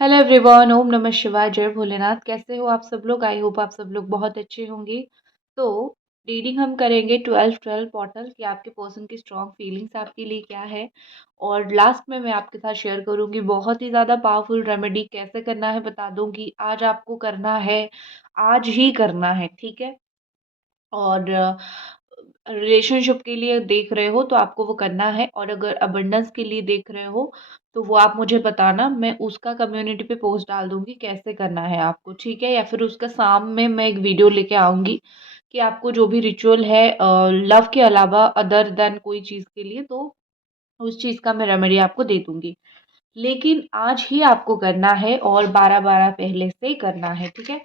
Hello everyone, ओम नमः शिवाय, जय भोलेनाथ। कैसे हो आप सब लोग? आई होप आप सब लोग बहुत अच्छे होंगे। तो रीडिंग हम करेंगे 12-12 पोर्टल कि आपके पर्सन की स्ट्रॉन्ग फीलिंग्स आपके लिए क्या है। और लास्ट में मैं आपके साथ शेयर करूंगी बहुत ही ज़्यादा पावरफुल रेमेडी कैसे करना है, बता दूंगी। आज आपको करना है, आज ही करना है, ठीक है। और रिलेशनशिप के लिए देख रहे हो तो आपको वो करना है, और अगर अबंडेंस के लिए देख रहे हो तो वो आप मुझे बताना, मैं उसका कम्युनिटी पे पोस्ट डाल दूंगी कैसे करना है आपको, ठीक है। या फिर उसका शाम में मैं एक वीडियो लेके आऊंगी कि आपको जो भी रिचुअल है लव के अलावा अदर देन कोई चीज़ के लिए, तो उस चीज़ का मैं रेमेडी आपको दे दूंगी। लेकिन आज ही आपको करना है और 12-12 पहले से करना है, ठीक है।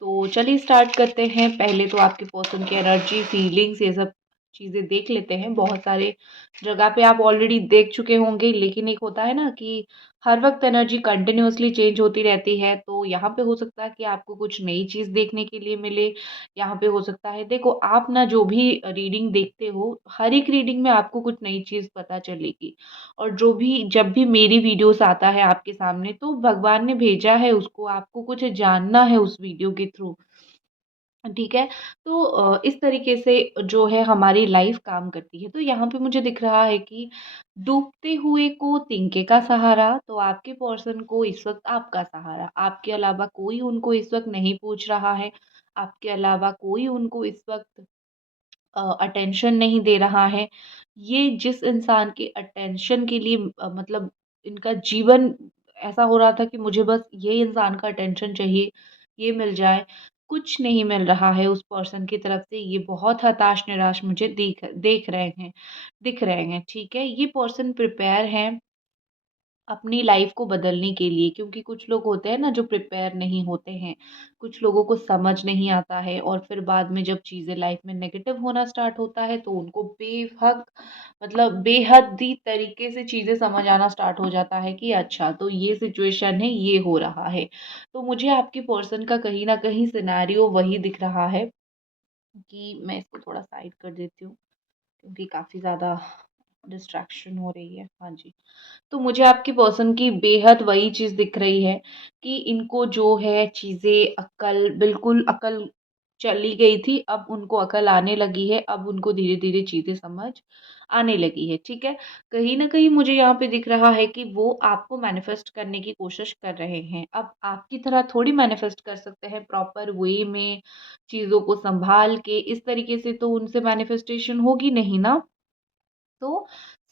तो चलिए स्टार्ट करते हैं। पहले तो आपके पर्सन की एनर्जी, फीलिंग्स, ये सब चीज़ें देख लेते हैं। बहुत सारे जगह पे आप ऑलरेडी देख चुके होंगे, लेकिन एक होता है ना कि हर वक्त एनर्जी कंटिन्यूअसली चेंज होती रहती है। तो यहाँ पे हो सकता है कि आपको कुछ नई चीज़ देखने के लिए मिले। यहाँ पे हो सकता है, देखो आप ना जो भी रीडिंग देखते हो, हर एक रीडिंग में आपको कुछ नई चीज़ पता चलेगी। और जो भी जब भी मेरी वीडियोस आता है आपके सामने, तो भगवान ने भेजा है उसको, आपको कुछ जानना है उस वीडियो के थ्रू, ठीक है। तो इस तरीके से जो है हमारी लाइफ काम करती है। तो यहाँ पे मुझे दिख रहा है कि डूबते हुए को तिनके का सहारा। तो आपके पर्सन को इस वक्त आपका सहारा, आपके अलावा कोई उनको इस वक्त नहीं पूछ रहा है। आपके अलावा कोई उनको इस वक्त अटेंशन नहीं दे रहा है। ये जिस इंसान के अटेंशन के लिए मतलब इनका जीवन ऐसा हो रहा था कि मुझे बस ये इंसान का अटेंशन चाहिए, ये मिल जाए, कुछ नहीं मिल रहा है उस पर्सन की तरफ से। ये बहुत हताश निराश मुझे देख देख रहे हैं, दिख रहे हैं, ठीक है। ये पर्सन प्रिपेयर हैं अपनी लाइफ को बदलने के लिए, क्योंकि कुछ लोग होते हैं ना जो प्रिपेयर नहीं होते हैं। कुछ लोगों को समझ नहीं आता है, और फिर बाद में जब चीज़ें लाइफ में नेगेटिव होना स्टार्ट होता है तो उनको बेहद, मतलब बेहद ही तरीके से चीज़ें समझ आना स्टार्ट हो जाता है कि अच्छा तो ये सिचुएशन है, ये हो रहा है। तो मुझे आपकी पर्सन का कहीं ना कहीं सिनेरियो वही दिख रहा है कि मैं इसको थोड़ा साइड कर देती हूँ, क्योंकि काफ़ी ज़्यादा डिस्ट्रैक्शन हो रही है। हाँ जी। तो मुझे आपकी पर्सन की बेहद वही चीज़ दिख रही है कि इनको जो है चीज़ें, अक्ल, बिल्कुल अक्ल चली गई थी, अब उनको अक्ल आने लगी है, अब उनको धीरे-धीरे चीज़ें समझ आने लगी है, ठीक है। कहीं न कहीं मुझे यहाँ पे दिख रहा है कि वो आपको मैनिफेस्ट करने की कोशिश कर रहे हैं। अब आपकी तरह थोड़ी मैनिफेस्ट कर सकते हैं प्रॉपर वे में, चीज़ों को सँभाल के, इस तरीके से तो उनसे मैनिफेस्टेशन होगी नहीं ना। तो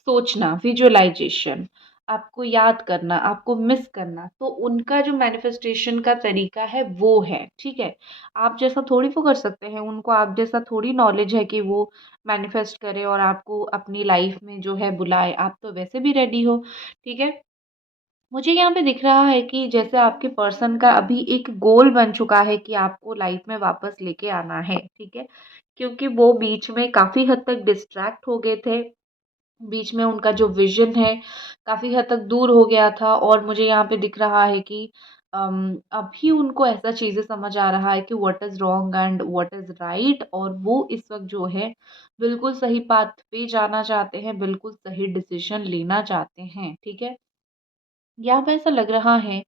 सोचना, विजुअलाइज़ेशन, आपको याद करना, आपको मिस करना, तो उनका जो मैनिफेस्टेशन का तरीका है वो है, ठीक है। आप जैसा थोड़ी वो कर सकते हैं, उनको आप जैसा थोड़ी नॉलेज है कि वो मैनिफेस्ट करें और आपको अपनी लाइफ में जो है बुलाए। आप तो वैसे भी रेडी हो, ठीक है। मुझे यहाँ पे दिख रहा है कि जैसे आपके पर्सन का अभी एक गोल बन चुका है कि आपको लाइफ में वापस लेके आना है, ठीक है। क्योंकि वो बीच में काफ़ी हद तक डिस्ट्रैक्ट हो गए थे, बीच में उनका जो विज़न है काफ़ी हद तक दूर हो गया था। और मुझे यहाँ पे दिख रहा है कि अभी उनको ऐसा चीज़ें समझ आ रहा है कि what is wrong and what is right, और वो इस वक़्त जो है बिल्कुल सही पाथ पे जाना चाहते हैं, बिल्कुल सही डिसीज़न लेना चाहते हैं, ठीक है। यहाँ पे ऐसा लग रहा है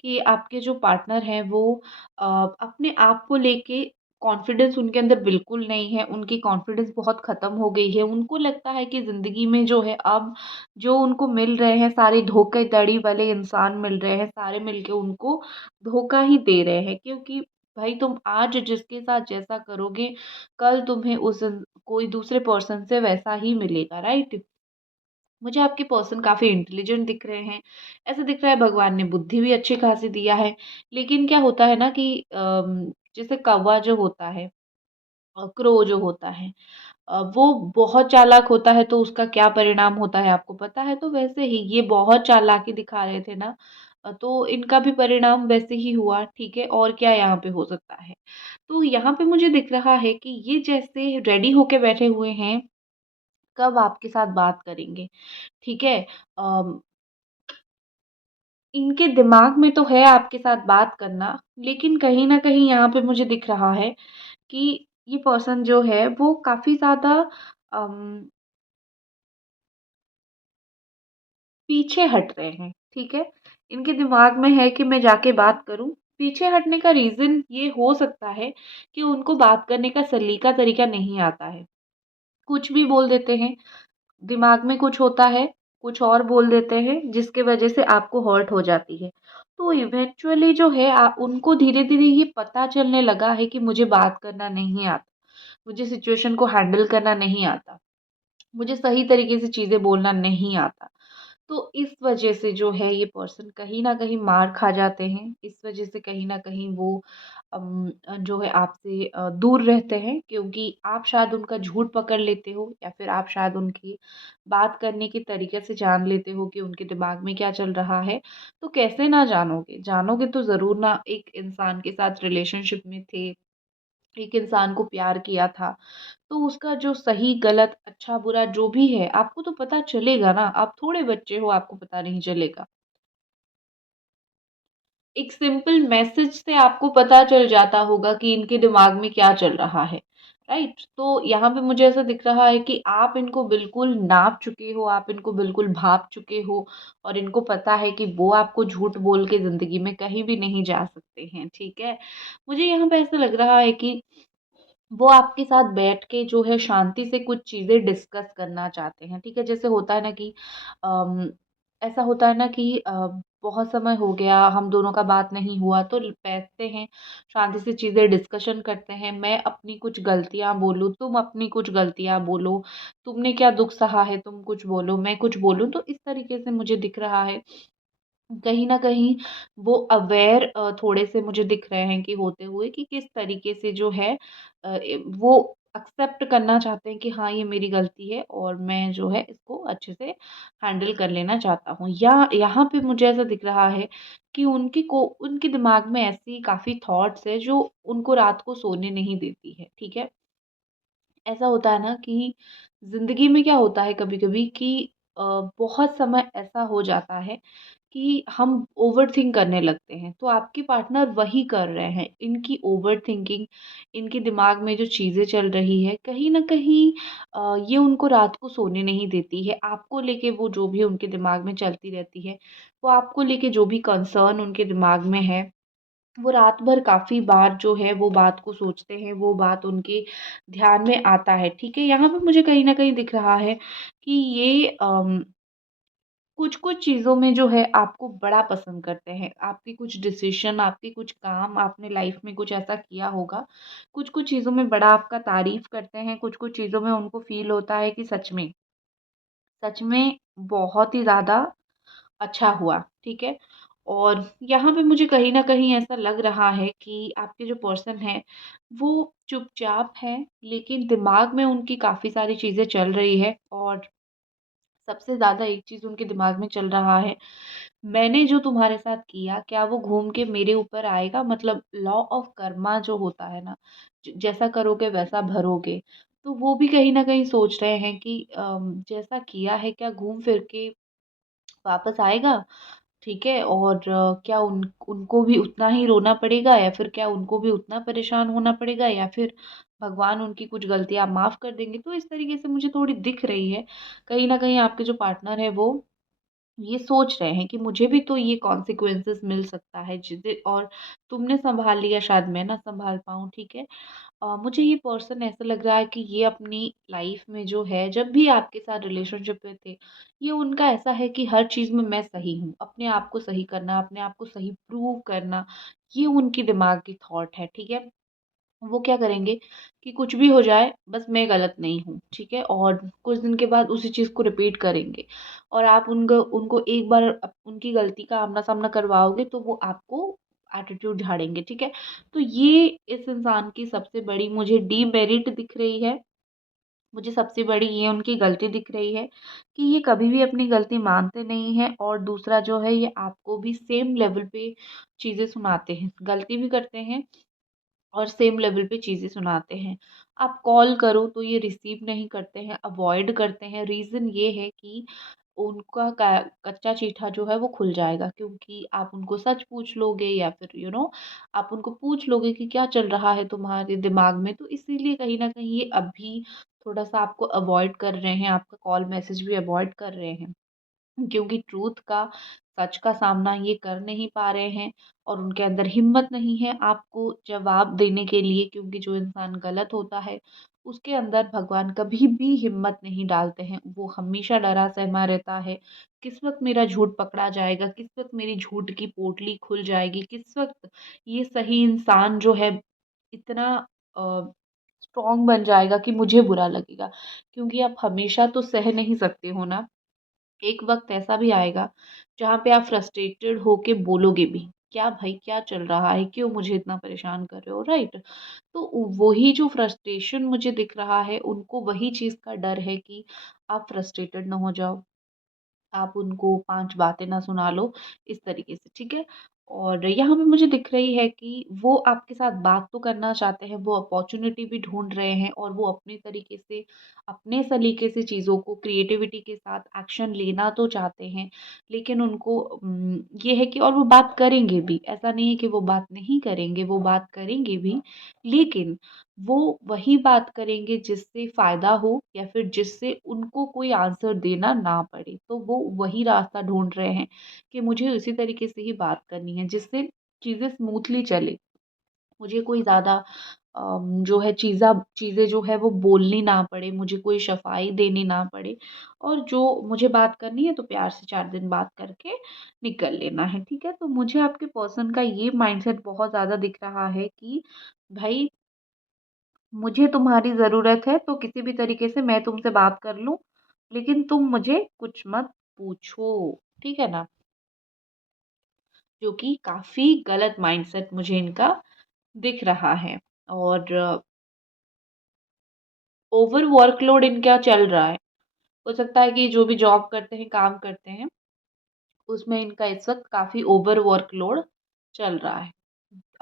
कि आपके जो पार्टनर हैं वो अपने आप को लेके कॉन्फिडेंस उनके अंदर बिल्कुल नहीं है, उनकी कॉन्फिडेंस बहुत ख़त्म हो गई है। उनको लगता है कि ज़िंदगी में जो है अब जो उनको मिल रहे हैं सारे धोखेधड़ी वाले इंसान मिल रहे हैं, सारे मिलके उनको धोखा ही दे रहे हैं। क्योंकि भाई तुम आज जिसके साथ जैसा करोगे, कल तुम्हें कोई दूसरे पर्सन से वैसा ही मिलेगा, राइट। मुझे आपके पर्सन काफ़ी इंटेलिजेंट दिख रहे हैं। ऐसा दिख रहा है भगवान ने बुद्धि भी अच्छी खासी दिया है। लेकिन क्या होता है ना कि जैसे कौवा जो होता है, क्रो जो होता है, वो बहुत चालाक होता है तो उसका क्या परिणाम होता है आपको पता है। तो वैसे ही ये बहुत चालाकी दिखा रहे थे ना, तो इनका भी परिणाम वैसे ही हुआ, ठीक है। और क्या यहाँ पे हो सकता है? तो यहाँ पे मुझे दिख रहा है कि ये जैसे रेडी होके बैठे हुए हैं, कब आपके साथ बात करेंगे, ठीक है। अम, इनके दिमाग में तो है आपके साथ बात करना, लेकिन कहीं न कहीं यहाँ पे मुझे दिख रहा है कि ये पर्सन जो है वो काफ़ी ज़्यादा अम, पीछे हट रहे हैं, ठीक है। इनके दिमाग में है कि मैं जाके बात करूँ। पीछे हटने का रीज़न ये हो सकता है कि उनको बात करने का सलीका तरीका नहीं आता है। कुछ भी बोल देते हैं, दिमाग में कुछ होता है, कुछ और बोल देते हैं जिसकी वज़ह से आपको हर्ट हो जाती है। तो इवेंचुअली जो है उनको धीरे-धीरे ये पता चलने लगा है कि मुझे बात करना नहीं आता, मुझे सिचुएशन को हैंडल करना नहीं आता, मुझे सही तरीके से चीज़ें बोलना नहीं आता। तो इस वजह से जो है ये पर्सन कहीं न कहीं मार खा जाते हैं। इस वजह से कहीं न कहीं वो जो है आपसे दूर रहते हैं, क्योंकि आप शायद उनका झूठ पकड़ लेते हो या फिर आप शायद उनकी बात करने के तरीके से जान लेते हो कि उनके दिमाग में क्या चल रहा है। तो कैसे ना जानोगे? जानोगे तो ज़रूर ना। एक इंसान के साथ रिलेशनशिप में थे, एक इंसान को प्यार किया था, तो उसका जो सही गलत, अच्छा बुरा जो भी है, आपको तो पता चलेगा ना। आप थोड़े बच्चे हो, आपको पता नहीं चलेगा। एक सिंपल मैसेज से आपको पता चल जाता होगा कि इनके दिमाग में क्या चल रहा है, राइट? तो यहाँ पे मुझे ऐसा दिख रहा है कि आप इनको बिल्कुल नाप चुके हो, आप इनको बिल्कुल भाप चुके हो और इनको पता है कि वो आपको झूठ बोल के ज़िंदगी में कहीं भी नहीं जा सकते हैं, ठीक है? मुझे यहाँ पे ऐसा लग रहा है कि वो आपके साथ बैठ के जो है शांति से कुछ चीज़ें डिस्कस करना चाहते हैं, ठीक है? जैसे होता है ना कि अम, ऐसा होता है ना कि बहुत समय हो गया, हम दोनों का बात नहीं हुआ, तो बैठते हैं, शांति से चीज़ें डिस्कशन करते हैं। मैं अपनी कुछ गलतियाँ बोलूँ, तुम अपनी कुछ गलतियाँ बोलो, तुमने क्या दुःख सहा है तुम कुछ बोलो, मैं कुछ बोलूँ। तो इस तरीके से मुझे दिख रहा है कहीं न कहीं वो अवेयर थोड़े से मुझे दिख रहे हैं कि होते हुए कि किस तरीके से जो है वो एक्सेप्ट करना चाहते हैं कि हाँ, ये मेरी गलती है और मैं जो है इसको अच्छे से हैंडल कर लेना चाहता हूँ। या यहाँ पे मुझे ऐसा दिख रहा है कि उनके दिमाग में ऐसी काफ़ी थॉट्स हैं जो उनको रात को सोने नहीं देती है, ठीक है? ऐसा होता है ना कि ज़िंदगी में क्या होता है कभी-कभी कि अ, बहुत समय ऐसा हो जाता है कि हम ओवरथिंक करने लगते हैं, तो आपके पार्टनर वही कर रहे हैं। इनकी ओवरथिंकिंग, इनके दिमाग में जो चीज़ें चल रही है, कहीं न कहीं ये उनको रात को सोने नहीं देती है। आपको लेके वो जो भी उनके दिमाग में चलती रहती है, वो आपको लेके जो भी कंसर्न उनके दिमाग में है, वो रात भर काफ़ी बार जो है वो बात को सोचते हैं, वो बात उनके ध्यान में आता है, ठीक है? यहाँ पे मुझे कहीं न कहीं दिख रहा है कि ये कुछ-कुछ चीज़ों में जो है आपको बड़ा पसंद करते हैं। आपके कुछ डिसीज़न, आपके कुछ काम, आपने लाइफ़ में कुछ ऐसा किया होगा, कुछ-कुछ चीज़ों में बड़ा आपका तारीफ़ करते हैं, कुछ-कुछ चीज़ों में उनको फ़ील होता है कि सच में बहुत ही ज़्यादा अच्छा हुआ, ठीक है? और यहाँ पे मुझे कहीं न कहीं ऐसा लग रहा है कि आपके जो पर्सन हैं, वो चुपचाप हैं, लेकिन दिमाग में उनकी काफ़ी सारी चीज़ें चल रही है और सबसे ज़्यादा एक चीज़ उनके दिमाग में चल रहा है, मैंने जो तुम्हारे साथ किया, क्या वो घूम के मेरे ऊपर आएगा? मतलब लॉ ऑफ कर्मा जो होता है ना, जैसा करोगे वैसा भरोगे। तो वो भी कहीं न कहीं सोच रहे हैं कि जैसा किया है क्या घूम फिर के वापस आएगा? ठीक है? और क्या उनको भी उतना ही रोना पड़ेगा या फिर क्या उनको भी उतना परेशान होना पड़ेगा या फिर भगवान उनकी कुछ गलतियाँ माफ़ कर देंगे? तो इस तरीके से मुझे थोड़ी दिख रही है। कहीं न कहीं आपके जो पार्टनर है वो ये सोच रहे हैं कि मुझे भी तो ये कॉन्सिक्वेंसेस मिल सकता है जिसे और तुमने सँभाल लिया, शायद मैं ना सँभाल पाऊँ, ठीक है? मुझे ये पर्सन ऐसा लग रहा है कि ये अपनी लाइफ में जो है जब भी आपके साथ रिलेशनशिप में थे, ये उनका ऐसा है कि हर चीज़ में मैं सही हूँ। अपने आप को सही करना, अपने आप को सही प्रूव करना, ये उनकी दिमाग की थॉट है, ठीक है? वो क्या करेंगे कि कुछ भी हो जाए बस मैं गलत नहीं हूँ, ठीक है? और कुछ दिन के बाद उसी चीज़ को रिपीट करेंगे और आप उनको उनको एक बार उनकी गलती का आमना-सामना करवाओगे तो वो आपको एटीट्यूड झाड़ेंगे, ठीक है? तो ये इस इंसान की सबसे बड़ी मुझे डीमेरिट दिख रही है। मुझे सबसे बड़ी ये उनकी गलती दिख रही है कि ये कभी भी अपनी गलती मानते नहीं हैं और दूसरा जो है ये आपको भी सेम लेवल पे चीज़ें सुनाते हैं। गलती भी करते हैं और सेम लेवल पे चीज़ें सुनाते हैं। आप कॉल करो तो ये रिसीव नहीं करते हैं, अवॉइड करते हैं। रीज़न ये है कि उनका क कच्चा चीठा जो है वो खुल जाएगा, क्योंकि आप उनको सच पूछ लोगे या फिर आप उनको पूछ लोगे कि क्या चल रहा है तुम्हारे दिमाग में, तो इसीलिए कहीं न कहीं ये अभी थोड़ा-सा आपको अवॉइड कर रहे हैं, आपका कॉल मैसेज भी अवॉइड कर रहे हैं। क्योंकि ट्रूथ का सच का सामना ये कर नहीं पा रहे हैं और उनके अंदर हिम्मत नहीं है आपको जवाब देने के लिए, क्योंकि जो इंसान गलत होता है उसके अंदर भगवान कभी भी हिम्मत नहीं डालते हैं। वो हमेशा डरा सहमा रहता है, किस वक़्त मेरा झूठ पकड़ा जाएगा, किस वक़्त मेरी झूठ की पोटली खुल जाएगी, किस वक़्त ये सही इंसान जो है इतना अ, स्ट्रॉन्ग बन जाएगा कि मुझे बुरा लगेगा। क्योंकि आप हमेशा तो सह नहीं सकते हो ना। एक वक़्त ऐसा भी आएगा जहाँ पे आप फ्रस्ट्रेटेड होके बोलोगे भी, क्या भाई क्या चल रहा है? क्यों मुझे इतना परेशान कर रहे हो? राइट? तो वही जो फ्रस्ट्रेशन मुझे दिख रहा है, उनको वही चीज़ का डर है कि आप फ्रस्ट्रेटेड ना हो जाओ। आप उनको 5 बातें ना सुना लो, इस तरीके से, ठीक है? और यहाँ पे मुझे दिख रही है कि वो आपके साथ बात तो करना चाहते हैं, वो अपॉर्च्युनिटी भी ढूँढ रहे हैं और वो अपने तरीके से, अपने सलीके से चीज़ों को क्रिएटिविटी के साथ एक्शन लेना तो चाहते हैं। लेकिन उनको ये है कि और वो बात करेंगे भी, ऐसा नहीं है कि वो बात नहीं करेंगे, वो बात करेंगे भी, लेकिन वो वही बात करेंगे जिससे फ़ायदा हो या फिर जिससे उनको कोई आंसर देना ना पड़े। तो वो वही रास्ता ढूँढ रहे हैं कि मुझे उसी तरीके से ही बात करनी है जिससे चीज़ें स्मूथली चले। मुझे कोई ज़्यादा जो है चीज़ें जो है वो बोलनी ना पड़े, मुझे कोई सफाई देनी ना पड़े और जो मुझे बात करनी है तो प्यार से 4 दिन बात करके निकल लेना है, ठीक है? तो मुझे आपके पर्सन का ये माइंडसेट बहुत ज़्यादा दिख रहा है कि भई मुझे तुम्हारी ज़रूरत है तो किसी भी तरीके से मैं तुमसे बात कर लूँ, लेकिन तुम मुझे कुछ मत पूछो, ठीक है ना? जो कि काफ़ी गलत माइंडसेट मुझे इनका दिख रहा है और ओवर वर्कलोड इनका चल रहा है। हो सकता है कि जो भी जॉब करते हैं, काम करते हैं, उसमें इनका इस वक़्त काफ़ी ओवर वर्कलोड चल रहा है।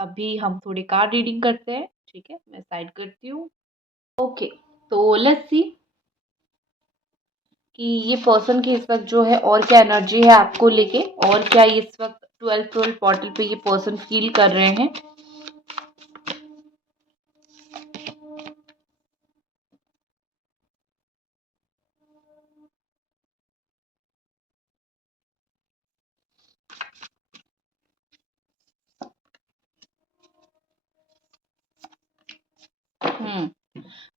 अभी हम थोड़ी कार्ड रीडिंग करते हैं, ठीक है? मैं साइड करती हूँ। ओके, तो लेट्स सी कि ये पर्सन की इस वक़्त जो है और क्या एनर्जी है आपको लेके और क्या ये इस वक़्त 12 पोर्टल पे ये पर्सन फ़ील कर रहे हैं। हुँ।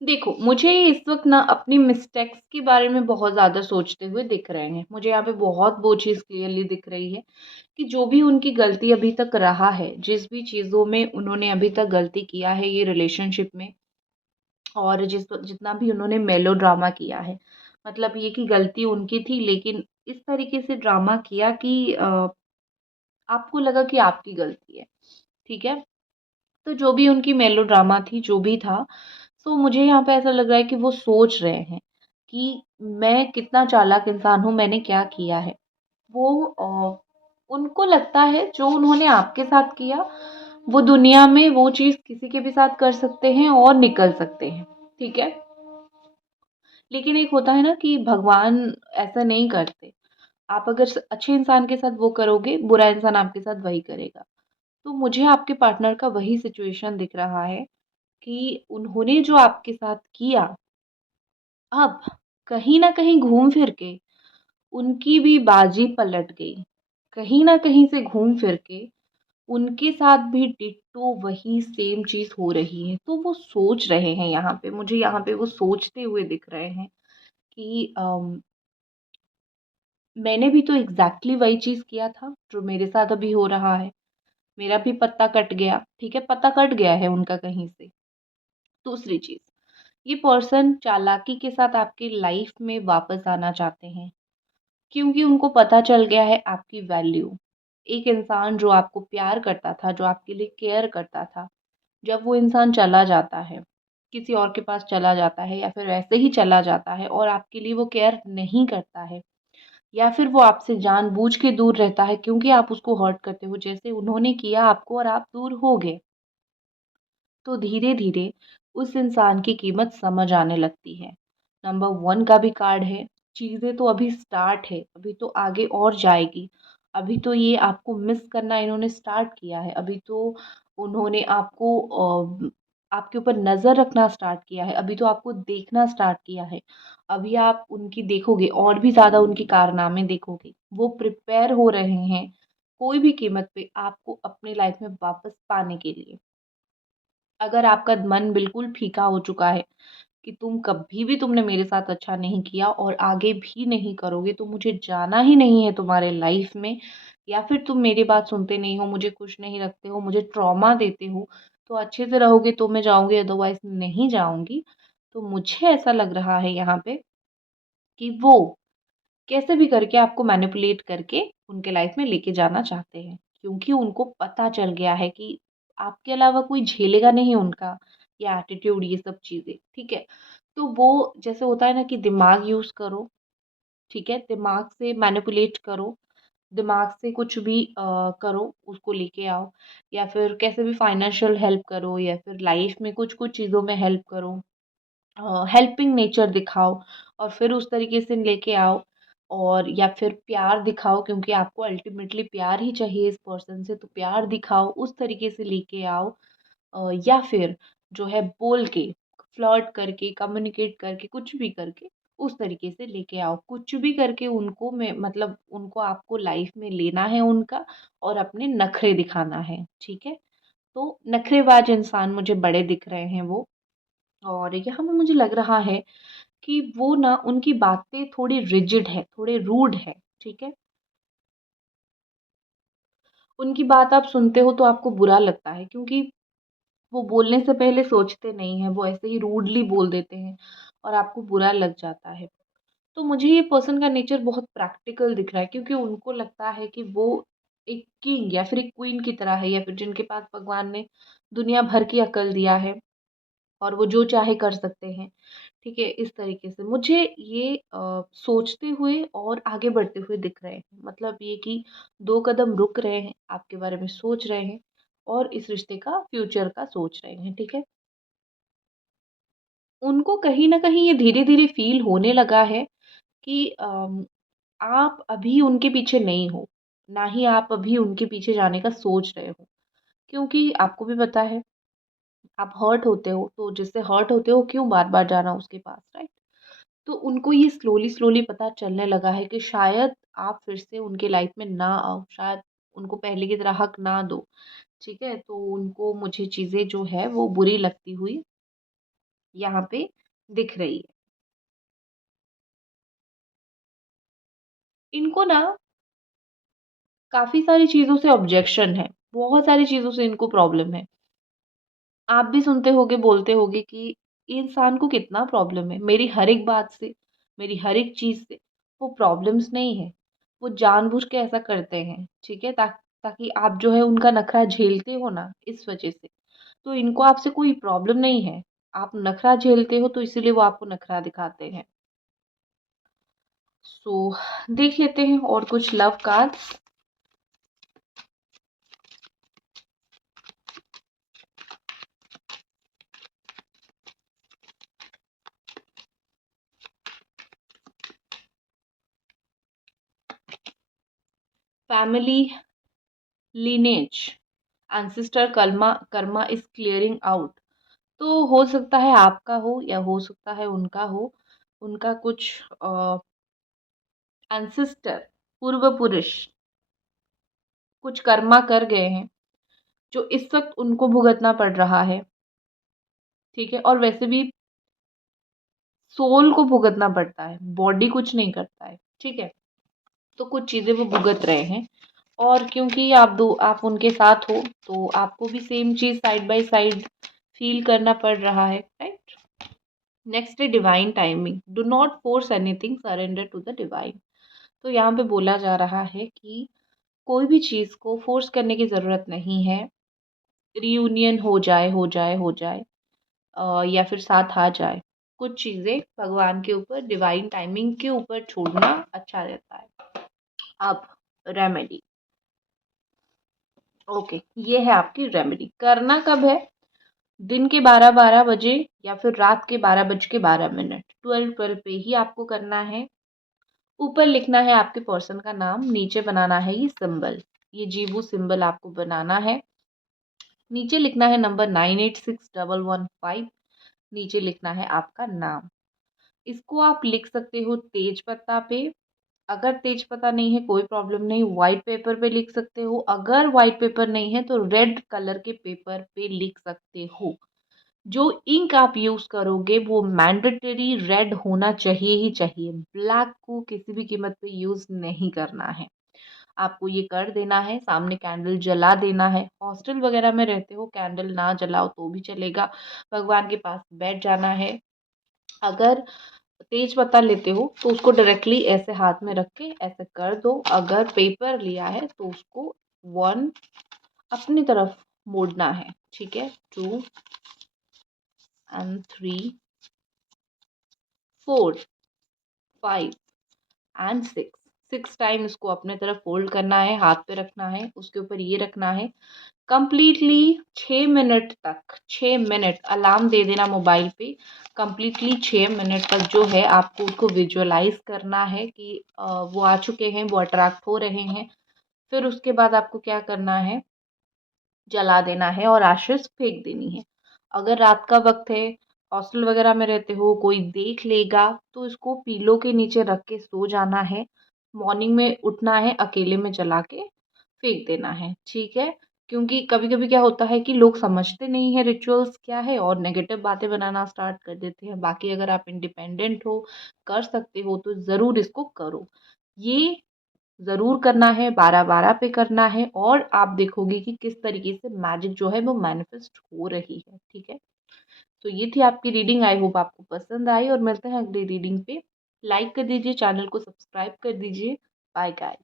देखो, मुझे इस वक़्त ना अपनी मिस्टेक्स के बारे में बहुत ज़्यादा सोचते हुए दिख रहे हैं। मुझे यहाँ पे बहुत वो चीज़ क्लियरली दिख रही है कि जो भी उनकी गलती अभी तक रहा है, जिस भी चीज़ों में उन्होंने अभी तक गलती किया है ये रिलेशनशिप में और जितना भी उन्होंने मेलोड्रामा किया है, मतलब ये कि गलती उनकी थी लेकिन इस तरीके से ड्रामा किया कि आपको लगा कि आपकी गलती है, ठीक है? तो जो भी उनकी मेलोड्रामा थी, जो भी था, सो मुझे यहाँ पे ऐसा लग रहा है कि वो सोच रहे हैं कि मैं कितना चालाक इंसान हूँ, मैंने क्या किया है। वो उनको लगता है जो उन्होंने आपके साथ किया, वो दुनिया में वो चीज़ किसी के भी साथ कर सकते हैं और निकल सकते हैं, ठीक है? लेकिन एक होता है ना कि भगवान ऐसा नहीं करते। आप अगर अच्छे इंसान के साथ वो करोगे, बुरा इंसान आपके साथ वही करेगा। तो मुझे आपके पार्टनर का वही सिचुएशन दिख रहा है कि उन्होंने जो आपके साथ किया, अब कहीं न कहीं घूम फिर के उनकी भी बाजी पलट गई। कहीं न कहीं से घूम फिर के उनके साथ भी डिट्टो वही सेम चीज़ हो रही है। तो वो सोच रहे हैं यहाँ पे, मुझे यहाँ पे वो सोचते हुए दिख रहे हैं कि मैंने भी तो एग्ज़ैक्टली वही चीज़ किया था, जो मेरे साथ अभी हो रहा है। मेरा भी पत्ता कट गया, ठीक है? पत्ता कट गया है उनका कहीं से। दूसरी चीज़, ये पर्सन चालाकी के साथ आपकी लाइफ़ में वापस आना चाहते हैं, क्योंकि उनको पता चल गया है आपकी वैल्यू। एक इंसान जो आपको प्यार करता था, जो आपके लिए केयर करता था, जब वो इंसान चला जाता है, किसी और के पास चला जाता है या फिर ऐसे ही चला जाता है और आपके लिए वो केयर नहीं करता है या फिर वो आपसे जानबूझ के दूर रहता है क्योंकि आप उसको हर्ट करते हो, जैसे उन्होंने किया आपको और आप दूर हो गए, तो धीरे-धीरे उस इंसान की कीमत समझ आने लगती है। नंबर 1 का भी कार्ड है, चीज़ें तो अभी स्टार्ट है, अभी तो आगे और जाएगी। अभी तो ये आपको मिस करना इन्होंने स्टार्ट किया है, अभी तो उन्होंने आपको आपके ऊपर नज़र रखना स्टार्ट किया है, अभी तो आपको देखना स्टार्ट किया है। अभी आप उनकी देखोगे और भी ज़्यादा उनके कारनामे देखोगे। वो प्रिपेयर हो रहे हैं कोई भी कीमत पे आपको अपनी लाइफ में वापस पाने के लिए। अगर आपका मन बिल्कुल फीका हो चुका है कि तुमने मेरे साथ अच्छा नहीं किया और आगे भी नहीं करोगे, तो मुझे जाना ही नहीं है तुम्हारे लाइफ में, या फिर तुम मेरी बात सुनते नहीं हो, मुझे खुश नहीं रखते हो, मुझे ट्रॉमा देते हो, तो अच्छे से रहोगे तो मैं जाऊँगी, अदरवाइज़ नहीं जाऊँगी। तो मुझे ऐसा लग रहा है यहाँ पे कि वो कैसे भी करके आपको मैनिपुलेट करके उनके लाइफ में लेके जाना चाहते हैं, क्योंकि उनको पता चल गया है कि आपके अलावा कोई झेलेगा नहीं उनका ये एटीट्यूड, ये सब चीज़ें, ठीक है? तो वो जैसे होता है ना कि दिमाग यूज़ करो, ठीक है? दिमाग से मैनिपुलेट करो, दिमाग से कुछ भी करो, उसको लेके आओ, या फिर कैसे भी फाइनेंशियल हेल्प करो, या फिर लाइफ में कुछ-कुछ चीज़ों में हेल्प करो। हेल्पिंग नेचर दिखाओ और फिर उस तरीके से लेके आओ, और या फिर प्यार दिखाओ, क्योंकि आपको अल्टीमेटली प्यार ही चाहिए इस पर्सन से, तो प्यार दिखाओ, उस तरीके से लेके आओ। या फिर जो है बोल के, फ्लर्ट करके, कम्युनिकेट करके, कुछ भी करके उस तरीके से लेके आओ। कुछ भी करके उनको मैं मतलब उनको आपको लाइफ में लेना है उनका, और अपने नखरे दिखाना है, ठीक है? तो नखरेबाज इंसान मुझे बड़े दिख रहे हैं वो। और यहाँ पे मुझे लग रहा है कि वो ना उनकी बातें थोड़ी रिजिड है, थोड़े रूड है, ठीक है? उनकी बात आप सुनते हो तो आपको बुरा लगता है, क्योंकि वो बोलने से पहले सोचते नहीं हैं, वो ऐसे ही रूडली बोल देते हैं और आपको बुरा लग जाता है। तो मुझे ये पर्सन का नेचर बहुत प्रैक्टिकल दिख रहा है, क्योंकि उनको लगता है कि वो एक किंग या फिर एक क्वीन की तरह है, या फिर जिनके पास भगवान ने दुनिया भर की अक्ल दिया है और वो जो चाहे कर सकते हैं। ठीक है? इस तरीके से मुझे ये सोचते हुए और आगे बढ़ते हुए दिख रहे हैं। मतलब ये कि 2 कदम रुक रहे हैं, आपके बारे में सोच रहे हैं और इस रिश्ते का फ्यूचर का सोच रहे हैं, ठीक है? उनको कहीं न कहीं ये धीरे-धीरे फ़ील होने लगा है कि आप अभी उनके पीछे नहीं हो, ना ही आप अभी उनके पीछे जाने का सोच रहे हो। क्योंकि आपको भी पता है, आप हर्ट होते हो, तो जिससे हर्ट होते हो क्यों बार-बार जाना उसके पास, राइट? तो उनको ये स्लोली-स्लोली पता चलने लगा है कि शायद आप फिर से उनके लाइफ में ना आओ, शायद उनको पहले की तरह हक ना दो, ठीक है? तो उनको मुझे चीज़ें जो है वो बुरी लगती हुई यहाँ पे दिख रही है। इनको ना काफ़ी सारी चीज़ों से ऑब्जेक्शन है, बहुत सारी चीज़ों से इनको प्रॉब्लम है। आप भी सुनते होंगे, बोलते होंगे कि इंसान को कितना प्रॉब्लम है, मेरी हर एक बात से, मेरी हर एक चीज़ से। वो प्रॉब्लम्स नहीं है, वो जानबूझ के ऐसा करते हैं, ठीक है? ताकि आप जो है उनका नखरा झेलते हो ना, इस वजह से। तो इनको आपसे कोई प्रॉब्लम नहीं है, आप नखरा झेलते हो तो इसीलिए वो आपको नखरा दिखाते हैं। सो देख लेते हैं और कुछ love cards. Family lineage, ancestor Karma is clearing out. तो हो सकता है आपका हो या हो सकता है उनका हो। उनका कुछ एंसेस्टर, पूर्व पुरुष कुछ कर्मा कर गए हैं, जो इस वक्त उनको भुगतना पड़ रहा है, ठीक है? और वैसे भी सोल को भुगतना पड़ता है, बॉडी कुछ नहीं करता है, ठीक है? तो कुछ चीज़ें वो भुगत रहे हैं, और क्योंकि आप उनके साथ हो, तो आपको भी सेम चीज़ साइड बाय साइड फील करना पड़ रहा है, राइट? नेक्स्ट है divine timing, do not force anything, surrender to the divine. तो यहाँ पे बोला जा रहा है कि कोई भी चीज़ को फोर्स करने की ज़रूरत नहीं है। रियूनियन हो जाए या फिर साथ आ जाए, कुछ चीज़ें भगवान के ऊपर, डिवाइन टाइमिंग के ऊपर छोड़ना अच्छा रहता है। अब रेमेडी, ओके, ये है आपकी रेमेडी। करना कब है? दिन के 12-12 बजे या फिर रात के 12:12, 12:12 पे ही आपको करना है। ऊपर लिखना है आपके पर्सन का नाम, नीचे बनाना है ये सिंबल, ये जीवू सिंबल आपको बनाना है। नीचे लिखना है नंबर 986115, नीचे लिखना है आपका नाम। इसको आप लिख सकते हो तेज पत्ता पे, अगर तेज पत्ता नहीं है कोई प्रॉब्लम नहीं, व्हाइट पेपर पे लिख सकते हो, अगर व्हाइट पेपर नहीं है तो रेड कलर के पेपर पे लिख सकते हो। जो इंक आप यूज करोगे वो मैंडेटरी रेड होना चाहिए ही चाहिए, ब्लैक को किसी भी कीमत पे यूज नहीं करना है। आपको ये कर देना है, सामने कैंडल जला देना है। हॉस्टल वगैरह में रहते हो कैंडल ना जलाओ तो भी चलेगा, भगवान के पास बैठ जाना है। अगर तेज पत्ता लेते हो तो उसको डायरेक्टली ऐसे हाथ में रख के ऐसे कर दो। अगर पेपर लिया है तो उसको 1 अपनी तरफ मोड़ना है, ठीक है, 2 and 3 4 5 and 6, 6 टाइम इसको अपने तरफ फोल्ड करना है, हाथ पे रखना है, उसके ऊपर ये रखना है। कंप्लीटली 6 मिनट तक, 6 मिनट अलार्म दे देना मोबाइल पे। कंप्लीटली 6 मिनट तक जो है आपको उसको विजुअलाइज करना है कि वो आ चुके हैं, वो अट्रैक्ट हो रहे हैं। फिर उसके बाद आपको क्या करना है, जला देना है और आशीष फेंक देनी है। अगर रात का वक्त है, हॉस्टल वगैरह में रहते हो, कोई देख लेगा तो इसको पीलो के नीचे रख के सो जाना है। मॉर्निंग में उठना है, अकेले में जला के फेंक देना है, ठीक है। क्योंकि कभी कभी क्या होता है कि लोग समझते नहीं है रिचुअल्स क्या है और नेगेटिव बातें बनाना स्टार्ट कर देते हैं। बाकी अगर आप इंडिपेंडेंट हो, कर सकते हो तो ज़रूर इसको करो। ये ज़रूर करना है, 12-12 पे करना है और आप देखोगे कि किस तरीके से मैजिक जो है वो मैनिफेस्ट हो रही है, ठीक है। तो ये थी आपकी रीडिंग, आई होप आपको पसंद आई और मिलते हैं अगली रीडिंग पे। लाइक कर दीजिए, चैनल को सब्सक्राइब कर दीजिए। Bye guys.